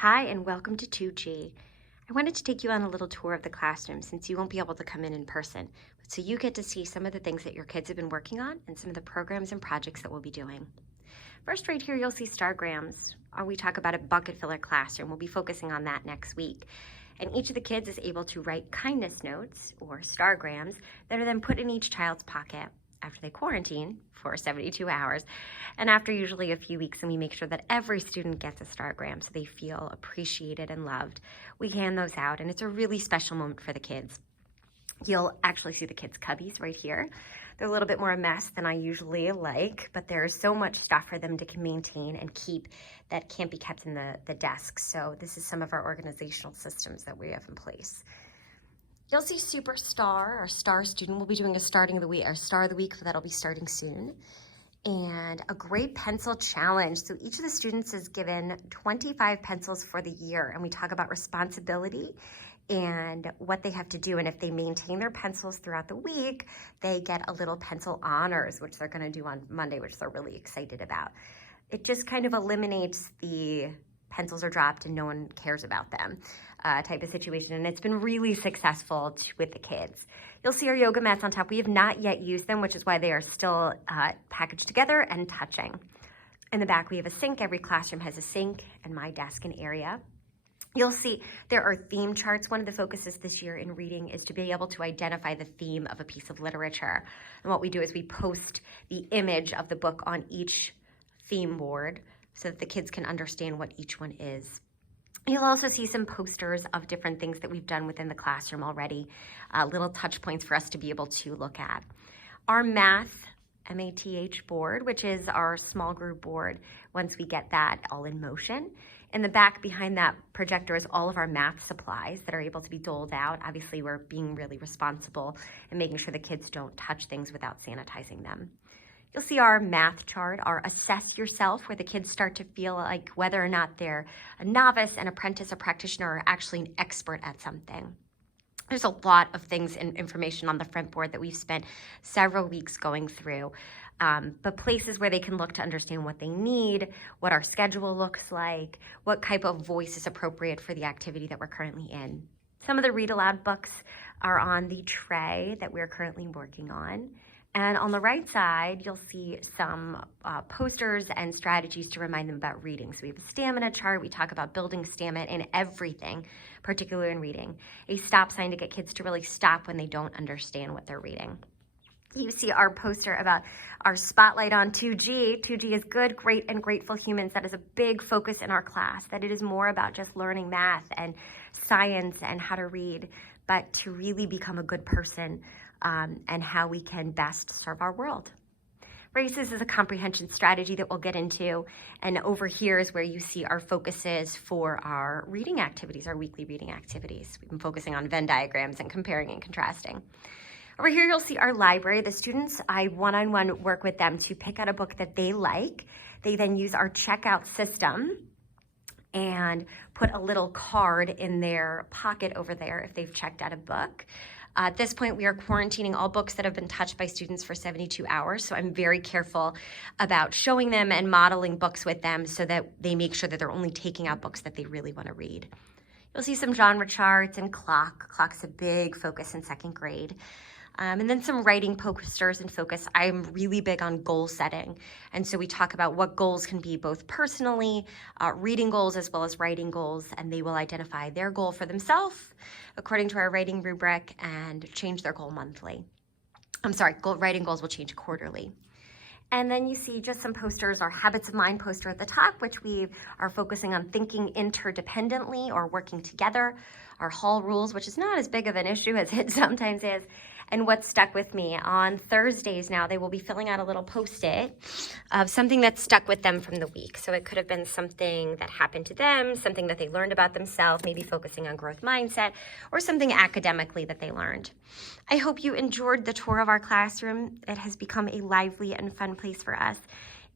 Hi, and welcome to 2G. I wanted to take you on a little tour of the classroom since you won't be able to come in person, so you get to see some of the things that your kids have been working on and some of the programs and projects that we'll be doing. First, right here, you'll see stargrams. We talk about a bucket filler classroom. We'll be focusing on that next week. And each of the kids is able to write kindness notes, or stargrams, that are then put in each child's pocket after they quarantine for 72 hours. And after usually a few weeks, and we make sure that every student gets a stargram so they feel appreciated and loved. We hand those out, and it's a really special moment for the kids. You'll actually see the kids' cubbies right here. They're a little bit more a mess than I usually like, but there's so much stuff for them to maintain and keep that can't be kept in the desks. So this is some of our organizational systems that we have in place. You'll see Superstar, our star student. We'll be doing our Star of the Week, that'll be starting soon. And a great pencil challenge. So each of the students is given 25 pencils for the year, and we talk about responsibility and what they have to do. And if they maintain their pencils throughout the week, they get a little pencil honors, which they're gonna do on Monday, which they're really excited about. It just kind of eliminates the pencils are dropped and no one cares about them type of situation. And it's been really successful with the kids. You'll see our yoga mats on top. We have not yet used them, which is why they are still packaged together and touching. In the back, we have a sink. Every classroom has a sink and my desk and area. You'll see there are theme charts. One of the focuses this year in reading is to be able to identify the theme of a piece of literature. And what we do is we post the image of the book on each theme board so that the kids can understand what each one is. You'll also see some posters of different things that we've done within the classroom already, little touch points for us to be able to look at. Our math, MATH board, which is our small group board, once we get that all in motion. In the back behind that projector is all of our math supplies that are able to be doled out. Obviously, we're being really responsible and making sure the kids don't touch things without sanitizing them. You'll see our math chart, our assess yourself, where the kids start to feel like whether or not they're a novice, an apprentice, a practitioner, or actually an expert at something. There's a lot of things and information on the front board that we've spent several weeks going through, but places where they can look to understand what they need, what our schedule looks like, what type of voice is appropriate for the activity that we're currently in. Some of the read aloud books are on the tray that we're currently working on. And on the right side, you'll see some posters and strategies to remind them about reading. So we have a stamina chart. We talk about building stamina in everything, particularly in reading. A stop sign to get kids to really stop when they don't understand what they're reading. You see our poster about our spotlight on 2G. 2G is good, great, and grateful humans. That is a big focus in our class, that it is more about just learning math and science and how to read, but to really become a good person and how we can best serve our world. Races is a comprehension strategy that we'll get into, and over here is where you see our focuses for our reading activities, our weekly reading activities. We've been focusing on Venn diagrams and comparing and contrasting. Over here, you'll see our library. The students, I one-on-one work with them to pick out a book that they like. They then use our checkout system and put a little card in their pocket over there if they've checked out a book. At this point, we are quarantining all books that have been touched by students for 72 hours, so I'm very careful about showing them and modeling books with them so that they make sure that they're only taking out books that they really want to read. You'll see some genre charts and clock. Clock's a big focus in second grade. And then some writing posters and focus. I'm really big on goal setting. And so we talk about what goals can be both personally, reading goals as well as writing goals, and they will identify their goal for themselves according to our writing rubric and change their goal monthly. Writing goals will change quarterly. And then you see just some posters, our Habits of Mind poster at the top, which we are focusing on thinking interdependently or working together. Our hall rules, which is not as big of an issue as it sometimes is. And what stuck with me on Thursdays now, they will be filling out a little Post-it of something that stuck with them from the week. So it could have been something that happened to them, something that they learned about themselves, maybe focusing on growth mindset, or something academically that they learned. I hope you enjoyed the tour of our classroom. It has become a lively and fun place for us.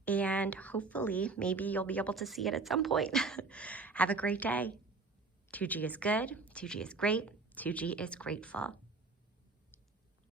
And hopefully, maybe you'll be able to see it at some point. Have a great day. 2G is good. 2G is great. 2G is grateful.